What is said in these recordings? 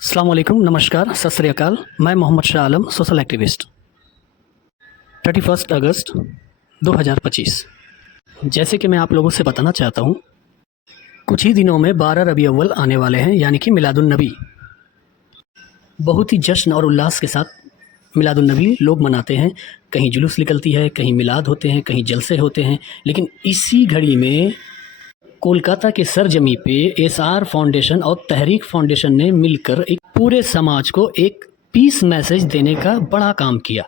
अस्सलाम वालेकुम, नमस्कार, सत श्री अकाल। मैं मोहम्मद शाह आलम, सोशल एक्टिविस्ट। 31 अगस्त 2025। जैसे कि मैं आप लोगों से बताना चाहता हूँ, कुछ ही दिनों में 12 रबी अव्वल आने वाले हैं, यानी कि मिलादुन नबी। बहुत ही जश्न और उल्लास के साथ मिलादुन नबी लोग मनाते हैं। कहीं जुलूस निकलती है, कहीं मिलाद होते हैं, कहीं जलसे होते हैं। लेकिन इसी घड़ी में कोलकाता के सरजमी पे एसआर फाउंडेशन और तहरीक फाउंडेशन ने मिलकर एक पूरे समाज को एक पीस मैसेज देने का बड़ा काम किया।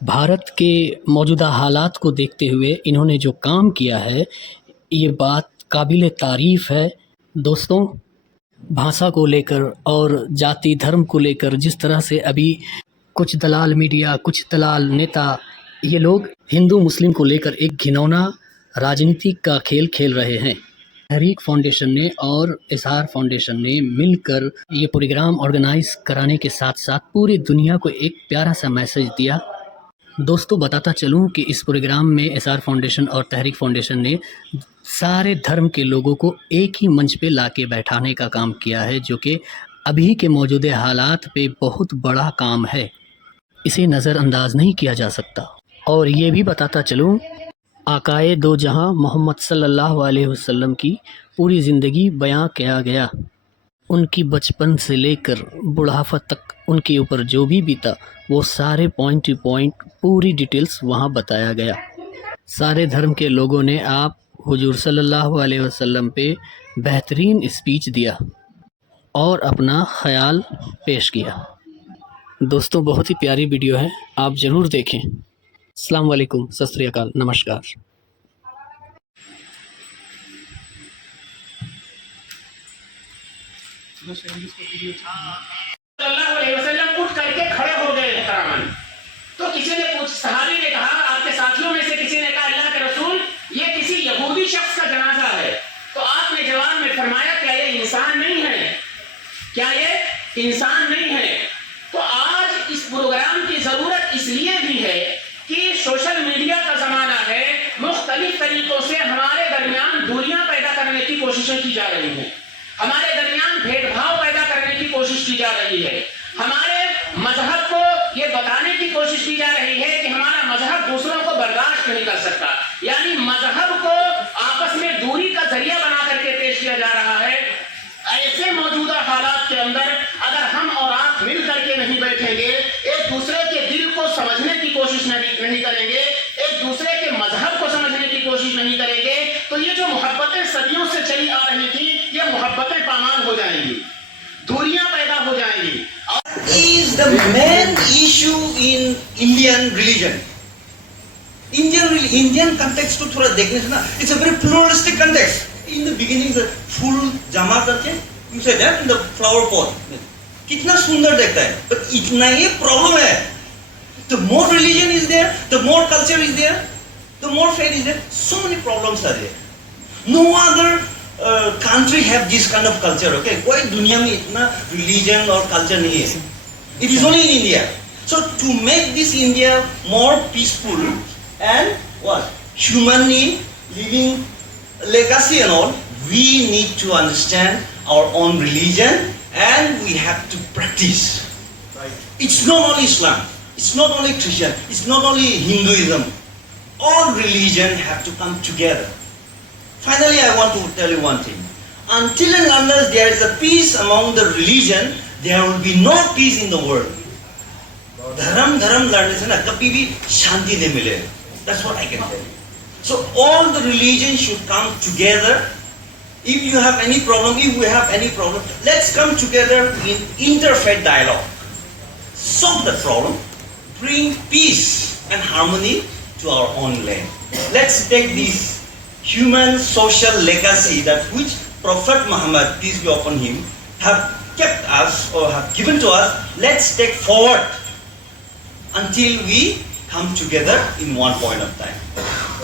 भारत के मौजूदा हालात को देखते हुए इन्होंने जो काम किया है, ये बात काबिल तारीफ़ है। दोस्तों, भाषा को लेकर और जाति धर्म को लेकर जिस तरह से अभी कुछ दलाल मीडिया, कुछ दलाल नेता, ये लोग हिंदू मुस्लिम को लेकर एक घिनौना राजनीति का खेल खेल रहे हैं। तहरीक फाउंडेशन ने और एसआर फाउंडेशन ने मिलकर ये प्रोग्राम ऑर्गेनाइज कराने के साथ साथ पूरी दुनिया को एक प्यारा सा मैसेज दिया। दोस्तों, बताता चलूँ कि इस प्रोग्राम में एसआर फाउंडेशन और तहरीक फाउंडेशन ने सारे धर्म के लोगों को एक ही मंच पे लाके बैठाने का काम किया है, जो कि अभी के मौजूदा हालात पे बहुत बड़ा काम है। इसे नज़रअंदाज नहीं किया जा सकता। और ये भी बताता चलूँ, आकाए दो जहां मोहम्मद सल्लल्लाहु अलैहि वसल्लम की पूरी ज़िंदगी बयां किया गया। उनकी बचपन से लेकर बुढ़ापा तक उनके ऊपर जो भी बीता, वो सारे पॉइंट टू पॉइंट पूरी डिटेल्स वहां बताया गया। सारे धर्म के लोगों ने आप हुजूर सल्लल्लाहु अलैहि वसल्लम पे बेहतरीन स्पीच दिया और अपना ख्याल पेश किया। दोस्तों, बहुत ही प्यारी वीडियो है, आप ज़रूर देखें। अस्सलाम वालेकुम, सत श्री अकाल, नमस्कार। सल्लल्लाहु अलैहि वसल्लम उठ करके खड़े हो गए मुहतरमन। तो किसी ने सहाबी ने कहा, आपके साथियों में से किसी ने कहा, अल्लाह के रसूल, ये किसी यहूदी शख्स का जनाजा है। तो आपने जवाब में फरमाया, क्या ये इंसान नहीं है? क्या ये इंसान नहीं है? तो आज इस प्रोग्राम की जरूरत इसलिए भी है कि सोशल मीडिया का जमाना है। मुख्तलिफ तरीकों से हमारे दरमियान दूरियां पैदा करने की कोशिशें की जा रही हैं, हमारे दरमियान भेदभाव पैदा करने की कोशिश की जा रही है, हमारे मजहब को ये बताने की कोशिश की जा रही है कि हमारा मजहब दूसरों को बर्दाश्त नहीं कर सकता। यानी मजहब को आपस में दूरी का जरिया बना करके पेश किया जा रहा है। ऐसे मौजूदा हालात के अंदर अगर हम और आप मिल करके नहीं बैठेंगे, एक दूसरे के दिल को समझने की कोशिश नहीं करेंगे, एक दूसरे के मजहब को समझने की कोशिश नहीं करेंगे, तो ये जो मोहब्बतें सदियों से चली आ रही थी, ये मोहब्बतें पामाल हो जाएंगी, दूरियां पैदा हो जाएंगी। Is the main issue in Indian religion. Indian context को थोड़ा देखने से ना, it's a very pluralistic context. In the beginning, the full जमात करके, you said that in the flower pot. कितना सुंदर देखता है, but इतना ये problem है. The more religion is there, the more culture is there, the more faith is there. So many problems are there. No other country have this kind of culture. Okay, कोई दुनिया में इतना religion और culture नहीं है. It is only in India. So to make this India more peaceful and what humanly living legacy and all, we need to understand our own religion and we have to practice. Right. It's not only Islam. It's not only Christian. It's not only Hinduism. All religion have to come together. Finally, I want to tell you one thing. Until and unless there is a peace among the religion, there will be no peace in the world. धर्म लड़ने से ना कभी भी शांति नहीं मिले. That's what I can tell you. So all the religions should come together. If you have any problem, if we have any problem, let's come together in interfaith dialogue. Solve the problem. Bring peace and harmony to our own land. Let's take this human social legacy that which Prophet Muhammad, peace be upon him, have kept us or have given to us. Let's take forward until we come together in one point of time.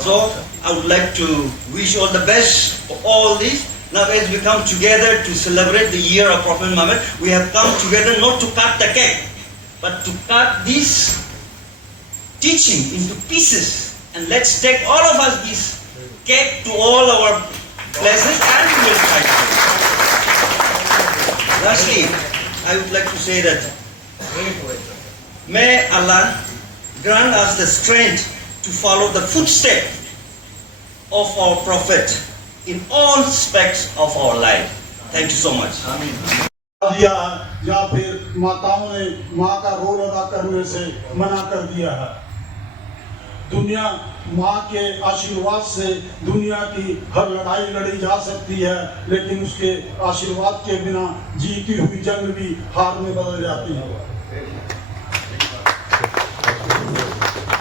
So I would like to wish all the best for all this. Now as we come together to celebrate the year of Prophet Muhammad, we have come together not to cut the cake, but to cut this teaching into pieces. And let's take all of us this cake to all our places and we will try to. Lastly, I would like to say that may Allah grant us the strength to follow the footsteps of our Prophet in all aspects of our life. Thank you so much. दिया है या फिर माताओं ने माँ का role अदा करने से मना कर दिया है। दुनिया माँ के आशीर्वाद से दुनिया की हर लड़ाई लड़ी जा सकती है, लेकिन उसके आशीर्वाद के बिना जीती हुई जंग भी हार में बदल जाती है।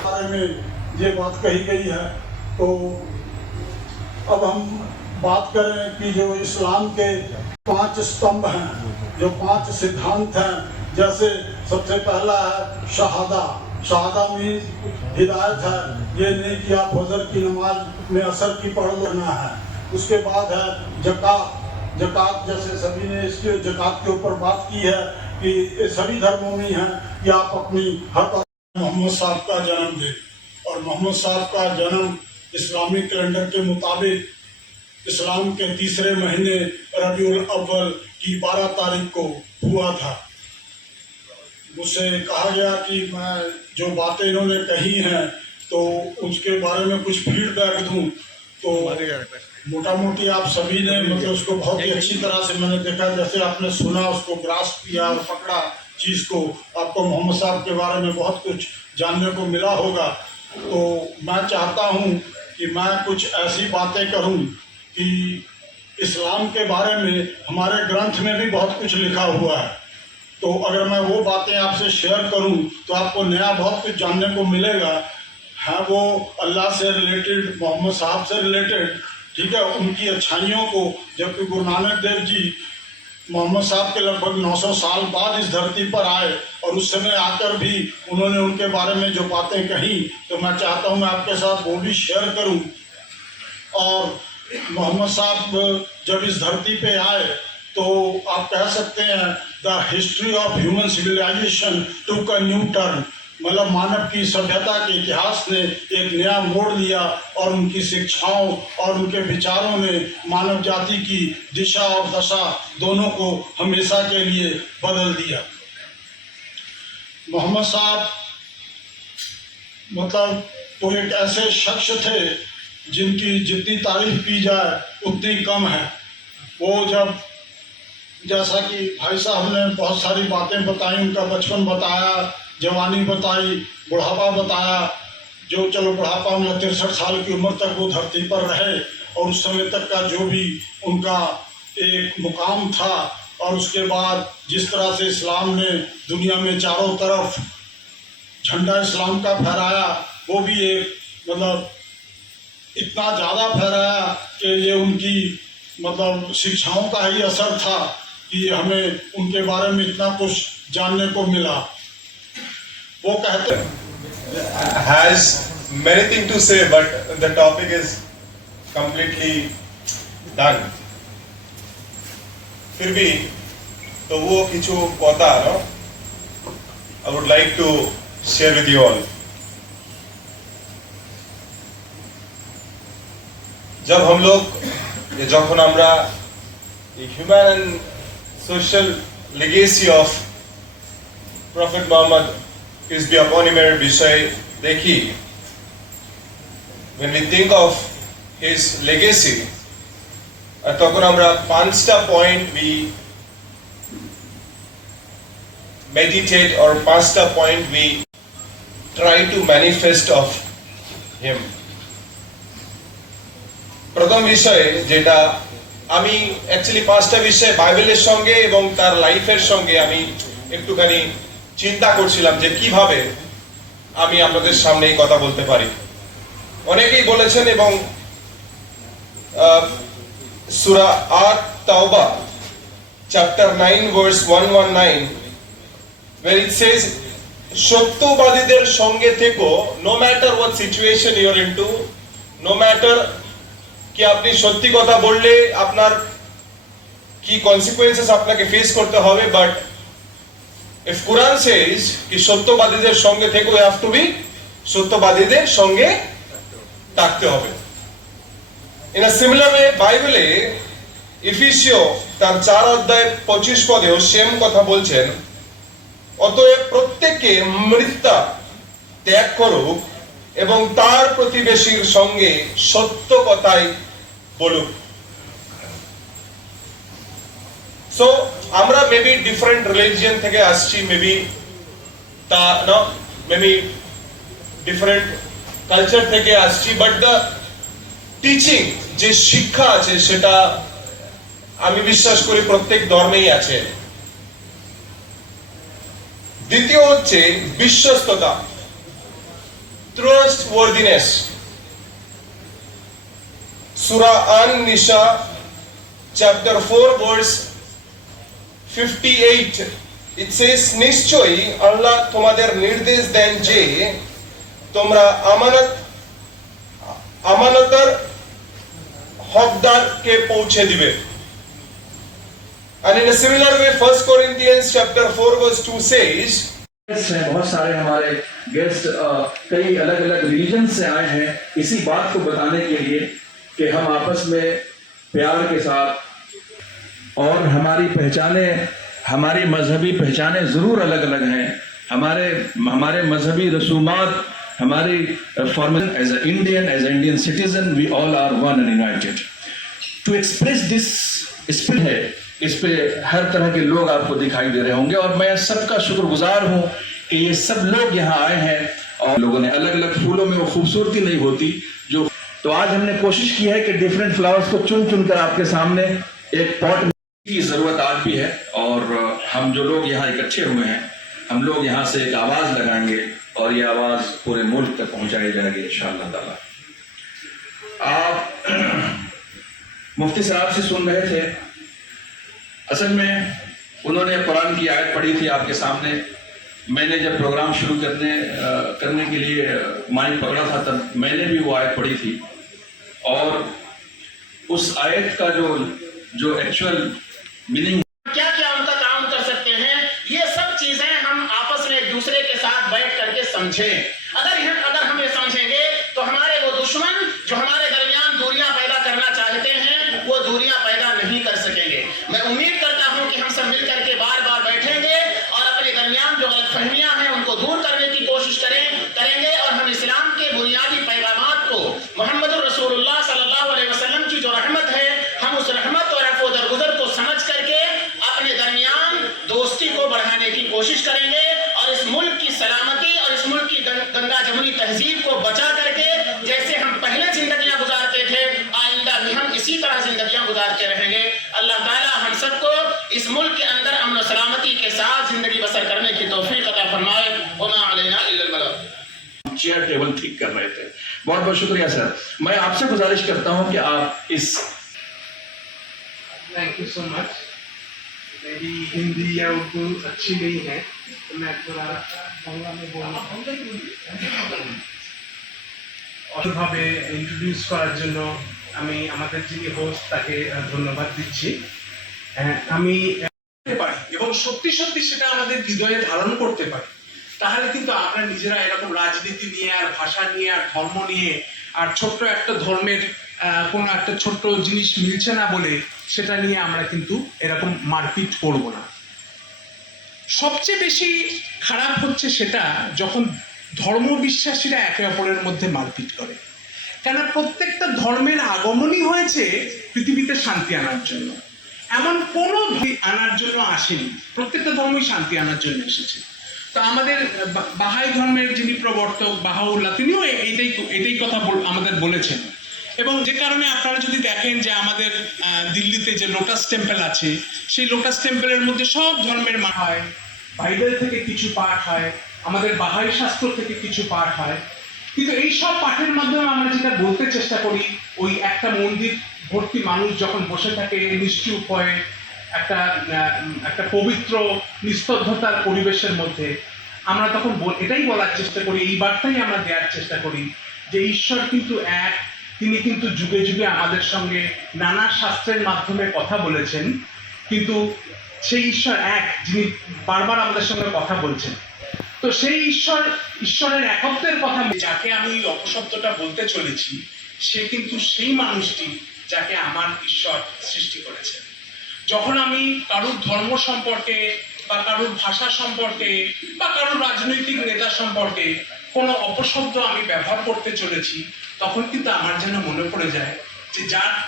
बारे में ये बात कही गई है, तो अब हम बात करें कि जो इस्लाम के 5 स्तंभ हैं, जो 5 सिद्धांत हैं, जैसे सबसे पहला है शहादा। शहादा मीन्स हिदायत है, ये नहीं कि आप फजर की नमाज में असर की पढ़ लेना है। उसके बाद है जकात। जकात जैसे सभी ने इसके जकात के ऊपर बात की है कि ये सभी धर्मों में है कि आप अपनी हर मोहम्मद साहब का जन्मदिन, और मोहम्मद साहब का जन्म इस्लामी कैलेंडर के मुताबिक इस्लाम के तीसरे महीने रबीउल अव्वल की 12 तारीख को हुआ था। मुझसे कहा गया कि मैं जो बातें इन्होंने कही हैं तो उसके बारे में कुछ फीडबैक दूं, तो मोटा मोटी आप सभी ने मतलब उसको बहुत ही अच्छी तरह से मैंने देखा, जैसे आपने सुना उसको ग्रास्प किया और पकड़ा चीज़ को। आपको मोहम्मद साहब के बारे में बहुत कुछ जानने को मिला होगा। तो मैं चाहता हूं कि मैं कुछ ऐसी बातें करूं कि इस्लाम के बारे में हमारे ग्रंथ में भी बहुत कुछ लिखा हुआ है, तो अगर मैं वो बातें आपसे शेयर करूं तो आपको नया बहुत कुछ जानने को मिलेगा। है वो अल्लाह से रिलेटेड, मोहम्मद साहब से रिलेटेड, ठीक है, उनकी अच्छाइयों को। जबकि गुरु नानक देव जी मोहम्मद साहब के लगभग 900 साल बाद इस धरती पर आए, और उस समय आकर भी उन्होंने उनके बारे में जो बातें कही, तो मैं चाहता हूं मैं आपके साथ वो भी शेयर करूं। और मोहम्मद साहब जब इस धरती पे आए तो आप कह सकते हैं the history of human civilization took a new turn, मतलब मानव की सभ्यता के इतिहास ने एक नया मोड़ लिया, और उनकी शिक्षाओं और उनके विचारों ने मानव जाति की दिशा और दशा दोनों को हमेशा के लिए बदल दिया। मोहम्मद साहब मतलब तो एक ऐसे शख्स थे जिनकी जितनी तारीफ की जाए उतनी कम है। वो जब, जैसा कि भाई साहब ने बहुत सारी बातें बताई, उनका बचपन बताया, जवानी बताई, बुढ़ापा बताया, जो चलो बुढ़ापा में 63 साल की उम्र तक वो धरती पर रहे, और उस समय तक का जो भी उनका एक मुकाम था, और उसके बाद जिस तरह से इस्लाम ने दुनिया में चारों तरफ झंडा इस्लाम का फहराया, वो भी एक मतलब इतना ज़्यादा फहराया कि ये उनकी मतलब शिक्षाओं का ही असर था कि हमें उनके बारे में इतना कुछ जानने को मिला। वो कहते has many things to say, but the topic is completely done. फिर भी तो वो किछु কথা no, I would like to share with you all. जब हम लोग যখন আমরা human and social legacy of Prophet Muhammad peace be upon him এর বিষয়ে দেখি, when we think of his legacy, তখন আমরা 5টা পয়েন্ট we meditate or 5টা point we try to manifest of him. প্রথম বিষয়ে যেটা আমি অ্যাকচুয়ালি 5টা বিষয় বাইবেলের সঙ্গে এবং তার লাইফের সঙ্গে আমি একটুখানি চিন্তা করছিলাম যে কিভাবে আমি আপনাদের সামনে এই কথা বলতে পারি। অনেকেই বলেছেন, এবং সূরা আত-তাওবা chapter 9 verse 119 where it says সত্যবাদীদের সঙ্গে থেকো, no matter what situation you are into, no matter कि আপনি সত্যি কথা বললে আপনার কি কনসিকুয়েন্সেস আপনাকে ফেস করতে হবে, বাট if Quran says कि সত্যবাদীদের সঙ্গে থেকো, you have to be সত্যবাদীদের সঙ্গে থাকতে হবে। In a similar way, বাইবেলে ইফিসীয় তার 4:25 সেম কথা বলছেন, অতএব প্রত্যেকে মিথ্যা ত্যাগ করুক এবং তার প্রতিবেশীর সঙ্গে সত্য কথাই বলুক। সো আমরা মেবি ডিফারেন্ট রিলিজিয়ন থেকে আসছি, মেবি ডিফারেন্ট কালচার থেকে আসছি, বাট দ্য টিচিং যে শিক্ষা আছে সেটা আমি বিশ্বাস করি প্রত্যেক ধর্মেই আছে। দ্বিতীয় হচ্ছে বিশ্বস্ততা, ট্রাস্টওয়ার্দিনেস। সূরা আন-নিসা চ্যাপ্টার 4 ভার্স 58 it says, নিশ্চয়ই আল্লাহ তোমাদের নির্দেশ দেন যে তোমরা আমানতের হকদারকে পৌঁছে দিবে। And in a similar way, 1 Corinthians chapter 4 verse 2 says, बहुत सारे हमारे गेस्ट कई अलग अलग रिलीजन से आए हैं इसी बात को बताने के लिए कि हम आपस में प्यार के साथ, और हमारी मजहबी पहचाने जरूर अलग अलग हैं। हमारे मजहबी रसूमात, हमारी formal as a Indian citizen we all are one and united to express this spirit है। इस पे हर तरह के लोग आपको दिखाई दे रहे होंगे, और मैं सबका शुक्रगुजार हूं कि ये सब लोग यहाँ आए हैं। और लोगों ने अलग अलग फूलों में वो खूबसूरती नहीं होती जो, तो आज हमने कोशिश की है कि डिफरेंट फ्लावर्स को चुन चुन कर आपके सामने एक पॉट की जरूरत आज भी है। और हम जो लोग यहाँ इकट्ठे हुए हैं, हम लोग यहाँ से एक आवाज लगाएंगे और ये आवाज पूरे मुल्क तक पहुंचाई जाएगी इंशाअल्लाह ताला। आप मुफ्ती साहब से सुन रहे थे, असल में उन्होंने कुरान की आयत पढ़ी थी आपके सामने। मैंने जब प्रोग्राम शुरू करने के लिए माइक पकड़ा था तब मैंने भी वो आयत पढ़ी थी, और उस आयत का जो एक्चुअल मीनिंग क्या क्या उनका काम कर सकते हैं, ये सब चीजें हम आपस में एक दूसरे के साथ बैठ करके समझें। अगर हम ये समझेंगे तो हमारे वो दुश्मन जो हमारे दरमियान दूरियां पैदा करना चाहते हैं वो दूरियां पैदा नहीं कर सकेंगे। मैं उम्मीद करता हूं कि हम सब मिल करके बार बार बैठेंगे और अपने दरमियान जो गलतफहमियां हैं उनको दूर करने की कोशिश करेंगे, और हम इस्लाम के बुनियादी पैगामात को, मोहम्मद रसूलुल्लाह सल्लल्लाहु अलैहि वसल्लम की जो रहमत है, हम उस रहमत और अफ़ो दरगुजर को समझ करके अपने दरमियान दोस्ती को बढ़ाने की कोशिश करेंगे, और इस मुल्क की सलामती और इस मुल्क की गंगा जमुनी तहजीब को बचा करके जैसे हम पहले जिंदगियां गुजारते थे आइंदा भी हम इसी तरह जिंदगियां गुजारते रहेंगे। अल्लाह ताला हम सबको इस मुल्क के अंदर अमन और सलामती के साथ जिंदगी बसर करने की तौफीक अता फरमाए। वमा अलैना इल्लल बलाग। चेयर टेबल ठीक कर रहे थे। बहुत बहुत शुक्रिया सर। मैं आपसे गुजारिश करता हूं कि आप इस थैंक यू सो मच। मेरी हिंदी या उर्दू अच्छी नहीं है तो मैं थोड़ा बांग्ला में ভাবে ইন্ট্রোডিউস করার জন্য আমি আমাদের যিনি হোস্ট তাকে ধন্যবাদ দিচ্ছি। আমি পারি এবং সত্যি সত্যি সেটা আমাদের হৃদয়ে ধারণ করতে পারি, তাহলে কিন্তু আমরা নিজেরা এরকম রাজনীতি নিয়ে আর ভাষা নিয়ে আর ধর্ম নিয়ে আর ছোট্ট একটা ধর্মের কোনো একটা ছোট্ট জিনিস মিলছে না বলে সেটা নিয়ে আমরা কিন্তু এরকম মারপিট করব না। সবচেয়ে বেশি খারাপ হচ্ছে সেটা যখন ধর্মবিশ্বাসীরা একে অপরের মধ্যে মারপিট করে, কেন প্রত্যেকটা ধর্মের আগমনই হয়েছে পৃথিবীতে শান্তি আনার জন্য, এমন কোনো আনার জন্য আসেনি। প্রত্যেকটা ধর্মই শান্তি আনার জন্য এসেছে। তো আমাদের বাহাই ধর্মের যিনি প্রবর্তক বাহাউল্লাহ তিনিও এটাই কথা আমাদের বলেছেন। এবং যে কারণে আপনারা যদি দেখেন যে আমাদের দিল্লিতে যে লোটাস টেম্পল আছে, সেই লোটাস টেম্পলের মধ্যে সব ধর্মের হয়, বাইবেল থেকে কিছু পাঠ হয়, আমাদের বাহাই শাস্ত্র থেকে কিছু পাঠ হয়। কিন্তু এই সব পাঠের মাধ্যমে আমরা যেটা বলতে চেষ্টা করি, ওই একটা মন্দির ভর্তি মানুষ যখন বসে থাকে নিশ্চুপ হয়ে একটা পবিত্র নিস্তব্ধতার পরিবেশের মধ্যে, আমরা তখন এটাই বলার চেষ্টা করি, এই বার্তাই আমরা দেওয়ার চেষ্টা করি যে ঈশ্বর কিন্তু এক, তিনি কিন্তু যুগে যুগে আমাদের সঙ্গে নানা শাস্ত্রের মাধ্যমে কথা বলেছেন, কিন্তু সেই ঈশ্বর এক যিনি বারবার আমাদের সঙ্গে কথা বলছেন। তো সেই ঈশ্বরের একত্বের কথা যাকে আমি অপশব্দটা বলতে চলেছি, সে কিন্তু সেই মানুষটি যাকে আমার ঈশ্বর সৃষ্টি করেছেন। যখন আমি কারুর ধর্ম সম্পর্কে বা কারুর ভাষা সম্পর্কে বা কারুর রাজনৈতিক নেতা সম্পর্কে কোনো অপশব্দ আমি ব্যবহার করতে চলেছি, তখন কিন্তু আমার যেন মনে পড়ে যায় যে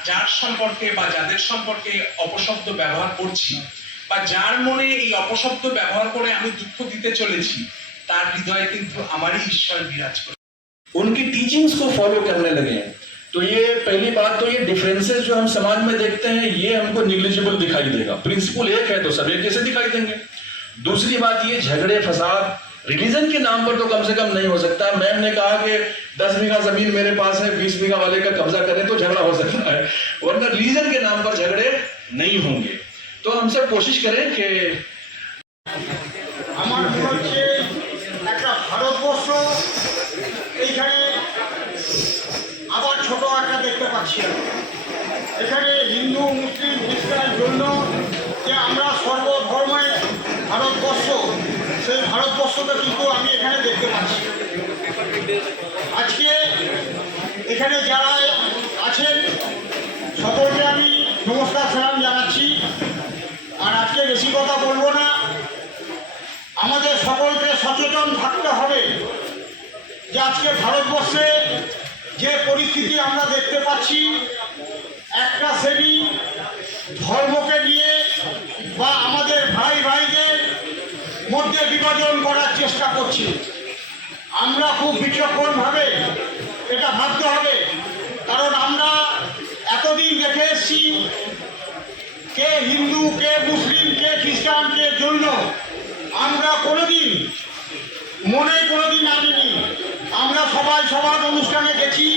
যার সম্পর্কে বা যাদের সম্পর্কে অপশব্দ ব্যবহার করছি বা যার মনে এই অপশব্দ ব্যবহার করে আমি দুঃখ দিতে চলেছি, তার হৃদয়ে কিন্তু আমারই ঈশ্বর বিরাজ করে। उनकी टीचिंग्स को फॉलो करने लगे हैं। तो ये पहली बात तो ये डिफरेंसेस जो हम समाज में देखते हैं ये हमको निग्लिजिबल दिखाई देगा। प्रिंसिपल एक है तो सब एक जैसे दिखाई देंगे। दूसरी बात ये झगड़े फसाद रिलीजन के नाम पर तो कम से कम नहीं हो सकता। मैम ने कहा कि 10 बीघा जमीन मेरे पास है, 20 बीघा वाले का कब्जा करें तो झगड़ा हो सकता है, वरना रिलीजन के नाम पर झगड़े नहीं होंगे। तो हम सब कोशिश करें कि আমার মনে হচ্ছে একটা ভারতবর্ষ এইখানে আবার ছোট একটা দেখতে পাচ্ছি আমি। এখানে হিন্দু মুসলিম খ্রিস্টানের জন্য যে আমরা সর্বধর্মে ভারতবর্ষ, সেই ভারতবর্ষটা কিন্তু আমি এখানে দেখতে পাচ্ছি। আজকে এখানে যারা আছেন সকলকে আমি নমস্কার সালাম জানাচ্ছি। আর আজকে বেশি কথা বলবো না, আমাদের সকলকে সচেতন থাকতে হবে যে আজকে ভারতবর্ষে যে পরিস্থিতি আমরা দেখতে পাচ্ছি, একটা শ্রেণী ধর্মকে নিয়ে বা আমাদের ভাই ভাইদের মধ্যে বিভাজন করার চেষ্টা করছে। আমরা খুব বিচক্ষণভাবে এটা ভাবতে হবে, কারণ আমরা এতদিন দেখে এসেছি কে হিন্দু, কে মুসলিম, কে খ্রিস্টান, কে জৈন, আমরা কোনোদিন আনিনি। আমরা সবাই সবার অনুষ্ঠানে গেছি,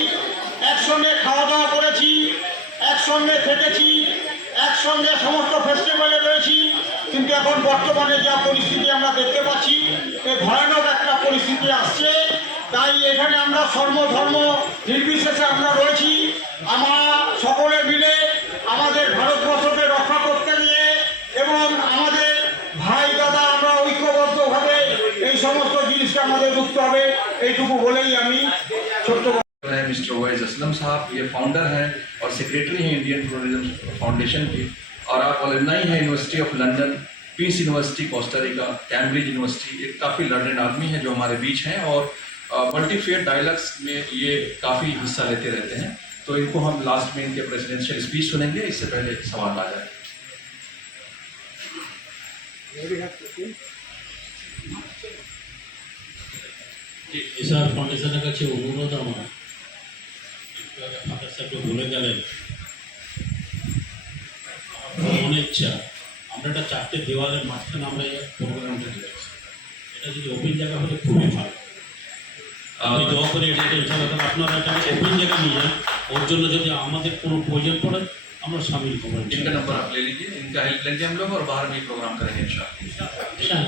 একসঙ্গে খাওয়া দাওয়া করেছি, একসঙ্গে থেকেছি, একসঙ্গে সমস্ত ফেস্টিভ্যালে রয়েছি। কিন্তু এখন বর্তমানে যা পরিস্থিতি আমরা দেখতে পাচ্ছি, এই ভয়ানক একটা পরিস্থিতি আসছে। তাই এখানে আমরা সর্বধর্ম নির্বিশেষে আমরা রয়েছি। আমরা সকলে মিলে আমাদের ভারতবর্ষকে রক্ষা করতে নিয়ে এবং আমাদের ভাই দাদা আমরা ঐক্যবদ্ধভাবে এই সমস্ত জিনিসকে আমাদের রুখতে হবে, এইটুকু বলেই আমি ছোট্ট मिस्टर वाइज असलम साहब, ये फाउंडर हैं और सेक्रेटरी हैं इंडियन प्लूरलिज्म फाउंडेशन के, और आप अलमनाई हैं university of London, peace university Costa Rica, Cambridge university. एक काफ़ी लर्नेड आदमी हैं जो हमारे बीच हैं और मल्टी फेथ डायलॉग्स में ये काफ़ी हिस्सा लेते रहते हैं। तो इनको हम लास्ट में इनके प्रेसिडेंशियल स्पीच सुनेंगे, इससे पहले सवाल आ जाए। এসআর ফাউন্ডেশনের কাছে অনুরোধ আমার, ফাদার সাহেবকে বলে গেলেন মনে ইচ্ছা আমরা একটা 4টে দেওয়ালের মাঝখানে আমরা এই প্রোগ্রামটা দিয়েছি। এটা যদি ওপেন জায়গা হলে খুবই ভালো। আমি দোয়া করি এটা ইনশাআল্লাহ তাহলে আপনারা একটা ওপেন জায়গা নিয়ে যান। ওর জন্য যদি আমাদের কোনো প্রয়োজন পড়ে আমরা সামিল হবো। इनका नंबर आप ले लीजिए, इनका हेल्प लेंगे हम लोग और बाहर भी प्रोग्राम करेंगे इंशाल्लाह।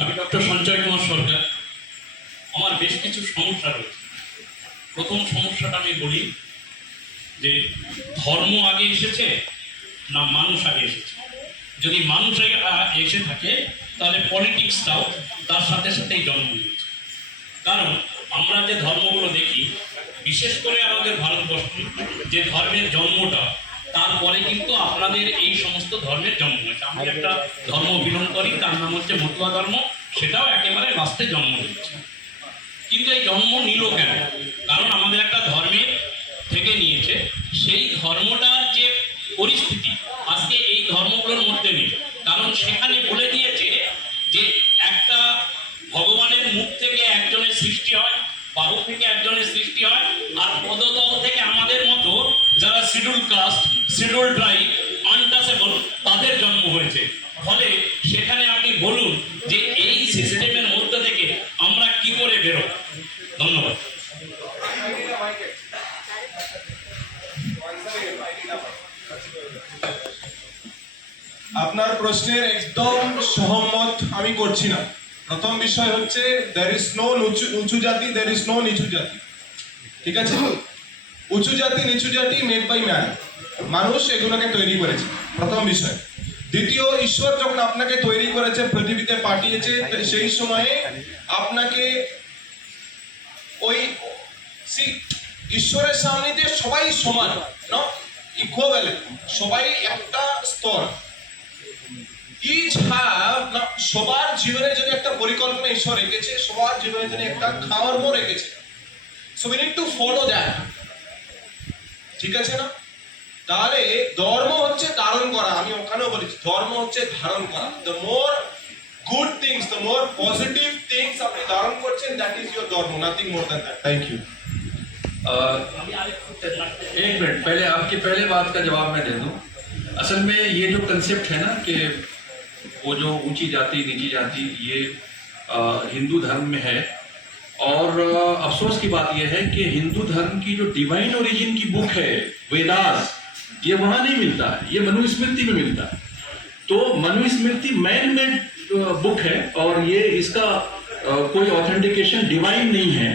আমি ডক্টর সঞ্জয় কুমার সরকার। আমার বেশ কিছু সমস্যা রয়েছে। প্রথম সমস্যাটা আমি বলি যে ধর্ম আগে এসেছে না মানুষ আগে এসেছে। যদি মানুষ আগে এসে থাকে তাহলে পলিটিক্সটাও তার সাথে সাথেই জন্ম নিয়েছে। কারণ আমরা যে ধর্মগুলো দেখি, বিশেষ করে আমাদের ভারতবর্ষে যে ধর্মের জন্মটা, তারপরে কিন্তু আপনাদের এই সমস্ত ধর্মের জন্ম হয়েছে। আমি একটা ধর্ম বিলং করি, তার নাম হচ্ছে মতুয়া ধর্ম, সেটাও একেবারে লাস্টে জন্ম নিয়েছে। কিন্তু এই জন্ম নিল কেন? কারণ আমাদের একটা ধর্মের থেকে নিয়েছে, সেই ধর্মটার যে পরিস্থিতি আজকে এই ধর্মগুলোর মধ্যে নেই। কারণ সেখানে বলে দিয়েছে যে একটা ভগবানের মুখ থেকে একজনের সৃষ্টি হয়, বাহু থেকে একজনের সৃষ্টি হয়, আর পদতল থেকে আমাদের মতো যারা schedule caste, schedule tribe, untouchable তাদের জন্ম হয়েছে। ফলে সেখানে আপনি বলুন যে এই সিস্টেমের মধ্যে থেকে আমরা কি করে বেরোব? ধন্যবাদ। আপনার প্রশ্নের একদম সহমত আমি করছি না। প্রথম বিষয় হচ্ছে there is no উঁচু জাতি, there is no নিচু জাতি। ঠিক আছে? উঁচু জাতি নিচু জাতি মেড বাই ম্যান, মানুষ এগুলোকে তৈরি করেছে, প্রথম বিষয়। দ্বিতীয়, ঈশ্বর যখন আপনাকে তৈরি করেছে, পৃথিবীতে পাঠিয়েছে, সেই সময়ে আপনাকে ওই ঈশ্বরের সামনে যে সবাই সমান, না ইকুয়াল, সবাই একটা স্তর। ইচ হ্যাভ, না সবার জীবনের জন্য একটা পরিকল্পনা ঈশ্বর রেখেছে, সবার জীবনের জন্য একটা ধর্ম রেখেছে। So we need to follow that, ঠিক আছে না? তাহলে ধর্ম হচ্ছে ধারণ করা, আমি ওখানেও বলেছি ধর্ম হচ্ছে ধারণ করা। The more good things, the more positive things আপনি ধারণ করছেন, দ্যাট ইজ योर ধর্ম, nothing more than that. Thank you. एक मिनट पहले आपकी पहले बात का जवाब मैं दे दूं। असल में ये जो कंसेप्ट है ना कि वो जो ऊंची जाति नीची जाति, ये हिंदू धर्म में है। और अफसोस की बात यह है कि हिंदू धर्म की जो डिवाइन ओरिजिन की बुक है वेदास, ये वहां नहीं मिलता है, ये मनुस्मृति में मिलता है। तो मनुस्मृति मैन मेड बुक है और ये इसका कोई ऑथेंटिकेशन डिवाइन नहीं है।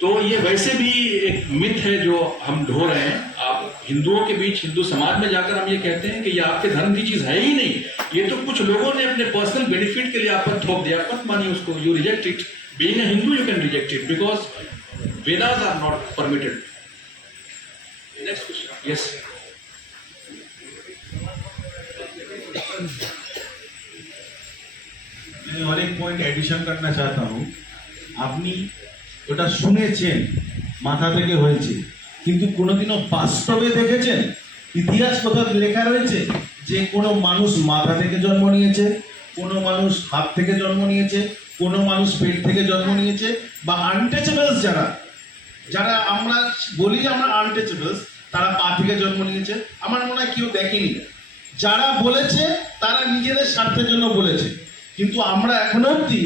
तो ये वैसे भी एक मिथ है जो हम ढो रहे हैं। आप हिंदुओं के बीच, हिंदू समाज में जाकर हम ये कहते हैं कि ये आपके धर्म की चीज है ही नहीं, ये तो कुछ लोगों ने अपने पर्सनल बेनिफिट के लिए आप पर थोप दिया। मत मानिए उसको, you reject it. Being a Hindu you can reject it because Vedas are not permitted. Next question. Yes, मैं और एक पॉइंट एडिशन करना चाहता हूँ। আপনি ওটা শুনেছেন, মাথা থেকে হয়েছে, কিন্তু কোনোদিনও বাস্তবে দেখেছেন? ইতিহাস কোথাও লেখা রয়েছে যে কোনো মানুষ মাথা থেকে জন্ম নিয়েছে, কোনো মানুষ হাত থেকে জন্ম নিয়েছে, কোনো মানুষ পেট থেকে জন্ম নিয়েছে, বা আনটাচেবলস যারা যারা আমরা বলি যে আমরা আনটাচেবলস, তারা পা থেকে জন্ম নিয়েছে? আমার মনে হয় কেউ দেখেনি। যারা বলেছে তারা নিজেদের স্বার্থের জন্য বলেছে, কিন্তু আমরা এখনো অবধি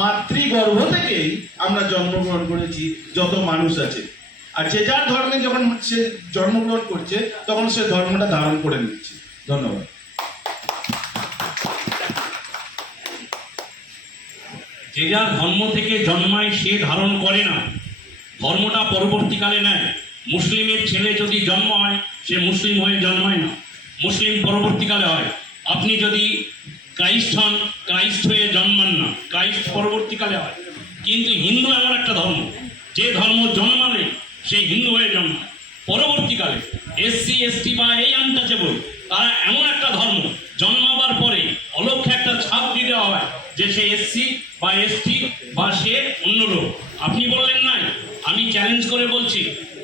মাতৃগর্ভ থেকেই আমরা জন্মগ্রহণ করেছি যত মানুষ আছে। আর যে যার ধর্মে যখন সে জন্মগ্রহণ করছে তখন সে ধর্মটা ধারণ করে নিচ্ছে। ধন্যবাদ। যে যার ধর্ম থেকে জন্মায় সে ধারণ করে না, ধর্মটা পরবর্তীকালে নেয়। মুসলিমের ছেলে যদি জন্ম হয় সে মুসলিম হয়ে জন্মায় না, মুসলিম পরবর্তীকালে হয়। আপনি যদি ক্রাইস্ট হন, ক্রাইস্ট হয়ে জন্মান না, ক্রাইস্ট পরবর্তীকালে হয়। কিন্তু হিন্দু এমন একটা ধর্ম, যে ধর্ম জন্মালে সে হিন্দু হয়ে জন্মায়। পরবর্তীকালে এসসি এসটি বা এই আনটাচেবল, তারা এমন একটা ধর্ম জন্মাবার পরে অলক্ষ্যে একটা ছাপ দিয়ে দেওয়া হয় যে সে এসসি বা এসটি বা সে অন্য লোক। আপনি বললেন নাই, আমি চ্যালেঞ্জ করে বলছি,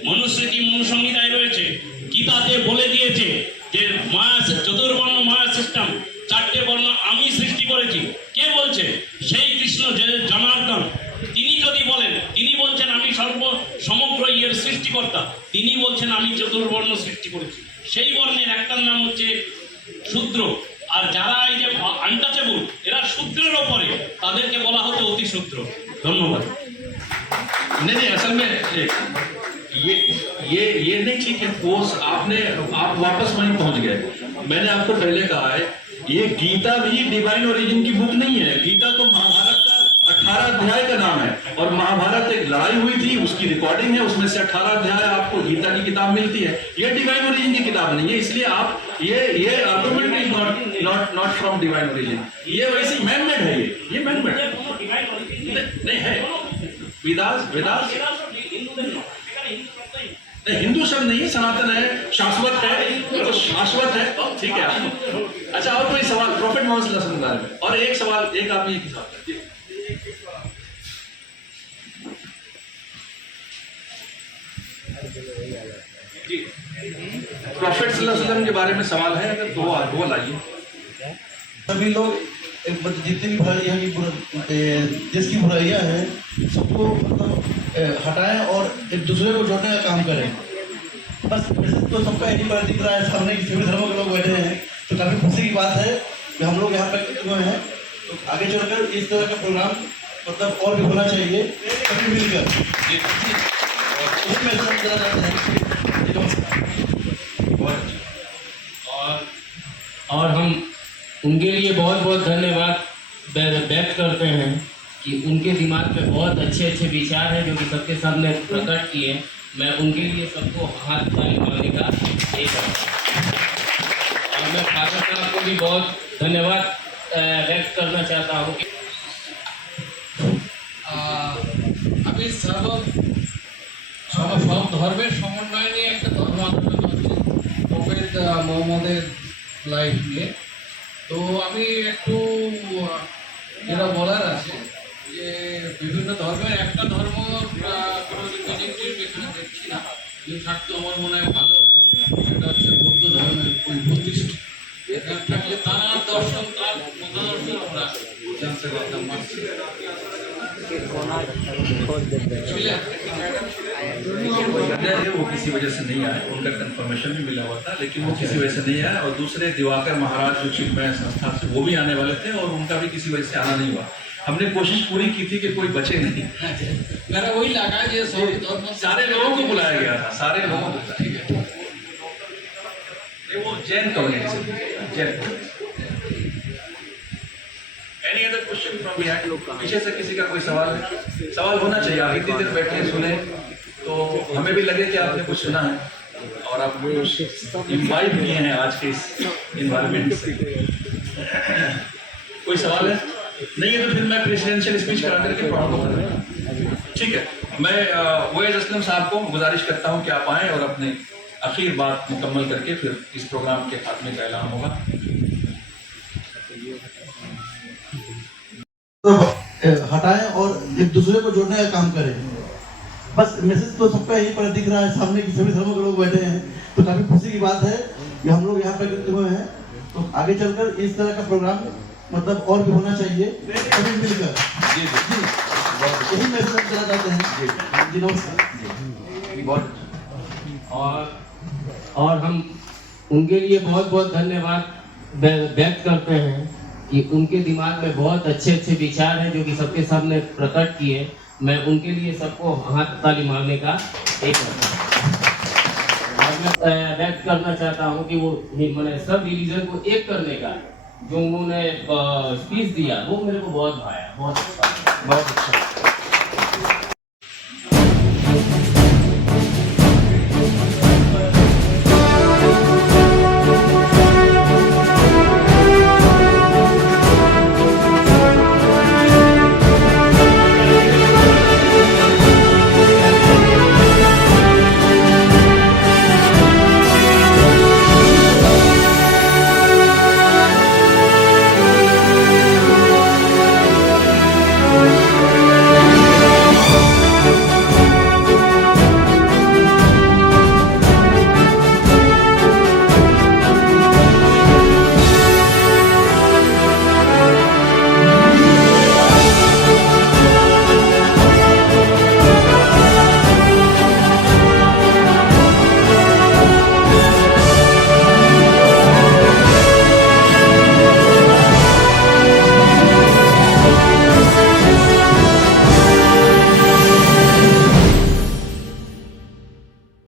মনুস্মৃতি মনুসংহিতায় রয়েছে, গীতাতে বলে দিয়েছে যে মায়া, চতুর্বর্ণ মায়া সিস্টেম, 4টে বর্ণ আমি সৃষ্টি করেছি। কে বলছে? সেই কৃষ্ণ যে জনার্দন, তিনি যদি বলেন, তিনি বলছেন আমি সমগ্র ইয়ের সৃষ্টিকর্তা, তিনি বলছেন আমি চতুর্বর্ণ সৃষ্টি করেছি। সেই বর্ণের একটার নাম হচ্ছে শূদ্র। আর যারা এই যে আনটাচেবল, এরা শূদ্রের ওপরে, তাদেরকে বলা হতো অতি শূদ্র। ধন্যবাদ। नहीं, असल में ये नहीं ठीक है। पोस्ट आप वापस वहीं पहुंच गए। मैंने आपको पहले कहा है, ये गीता भी डिवाइन ओरिजिन की बुक नहीं है। गीता तो महाभारत का 18 अध्याय का नाम है, और महाभारत एक लड़ाई हुई थी, उसकी रिकॉर्डिंग है, उसमें से 18 अध्याय आपको गीता की किताब मिलती है। ये डिवाइन ओरिजिन की किताब नहीं है, इसलिए आप ये argument is not from divine origin. ये वैसे मैन मेड है, ये मैन मेड नहीं है। वेदास हिंदू शब्द नहीं है, सनातन है, शाश्वत है, तो शाश्वत है। तो ठीक है। अच्छा, और कोई सवाल प्रॉफिट मोहम्मद सल्लल्लाहु अलैहि वसल्लम के बारे में? और एक सवाल, एक आप ये सवाल जी, प्रॉफिट सल्लल्लाहु अलैहि वसल्लम के बारे में सवाल है, अगर दो लाइए। सभी लोग जितनी भी बुराइयाँ हैं, देश की बुराइयाँ हैं, सबको मतलब हटाएं और एक दूसरे को जोड़ने का काम करें। बस वैसे तो सबका यही बात दिख रहा है सामने, सभी धर्मों के लोग बैठे हैं, तो काफ़ी खुशी की बात है कि हम लोग यहाँ पर हुए हैं। तो आगे चलकर इस तरह का प्रोग्राम मतलब और भी होना चाहिए, सभी मिलकर। और हम उनके लिए बहुत बहुत धन्यवाद व्यक्त करते हैं कि उनके दिमाग में बहुत अच्छे अच्छे विचार हैं जो कि सबके सामने प्रकट किए। मैं उनके लिए सबको हाथ ताली मारने का एक, और मैं फादर साहब को भी बहुत धन्यवाद व्यक्त करना चाहता हूँ। अभी सर्व সব ধর্মের সমন্বয় নিয়ে একটা ধর্ম আলোচনা হচ্ছে প্রফেট মোহাম্মদের লাইফ নিয়ে। তো আমি একটু যেটা বলার আছে যে বিভিন্ন ধর্মের একটা ধর্ম কোনো রিপ্রেজেন্টেটিভ এখানে দেখছি না, যে থাকতো আমার মনে হয় ভালো হতো। সেটা হচ্ছে বৌদ্ধ ধর্মের ওই বুদ্ধিস্ট এখানে থাকলে তার দর্শন তার মতাদর্শন আমরা জানতে পারতাম। वो किसी वजह से नहीं आए, उनका कंफर्मेशन भी मिला हुआ था, लेकिन वो किसी वजह से नहीं आए। और दूसरे दिवाकर महाराज जो चिन्मय संस्था से वो भी आने वाले थे और उनका भी किसी वजह से आना नहीं हुआ। हमने कोशिश पूरी की थी कि कोई बचे नहीं। मेरा वही लगा ये सब धर्म सारे लोगों को बुलाया गया था, सारे लोगों को। ठीक है, वो जैन कम्युनिटी से, Jain. Any other question from behind? पीछे से किसी का कोई सवाल है? सवाल होना चाहिए, आप इतनी देर बैठे सुने तो हमें भी लगे कि आपने कुछ सुना है और आप इन्वाइट किए हैं आज के इस इन्वायरमेंट से। कोई सवाल है? नहीं है तो फिर मैं प्रेसिडेंशियल स्पीच करा करके प्रॉब्लम कर रहा हूँ। ठीक है, मैं वैज असलम साहब को गुजारिश करता हूँ कि आप आएँ और अपने आखिर बात मुकम्मल करके फिर इस प्रोग्राम के खात्मे का ऐलान होगा। तो हटाएं और एक दूसरे को जोड़ने का काम करें। बस मैसेज तो सबका यही पर दिख रहा है सामने की सभी धर्मों के लोग बैठे हैं, तो काफी खुशी की बात है कि हम लोग यहाँ पर एकत्रित हुए हैं। तो आगे चलकर इस तरह का प्रोग्राम मतलब और भी होना चाहिए, सभी मिलकर। जी यही मैसेज हम देना चाहते हैं। जी नमस्कार। और हम उनके लिए बहुत बहुत धन्यवाद व्यक्त करते हैं कि उनके दिमाग में बहुत अच्छे अच्छे विचार हैं जो कि सबके सामने प्रकट किए। मैं उनके लिए सबको हाथ ताली मारने का एक और मैं व्यक्त करना चाहता हूँ कि वो मैंने सब रिलीजन को एक करने का जो उन्होंने स्पीच दिया वो मेरे को बहुत भाया, बहुत अच्छा।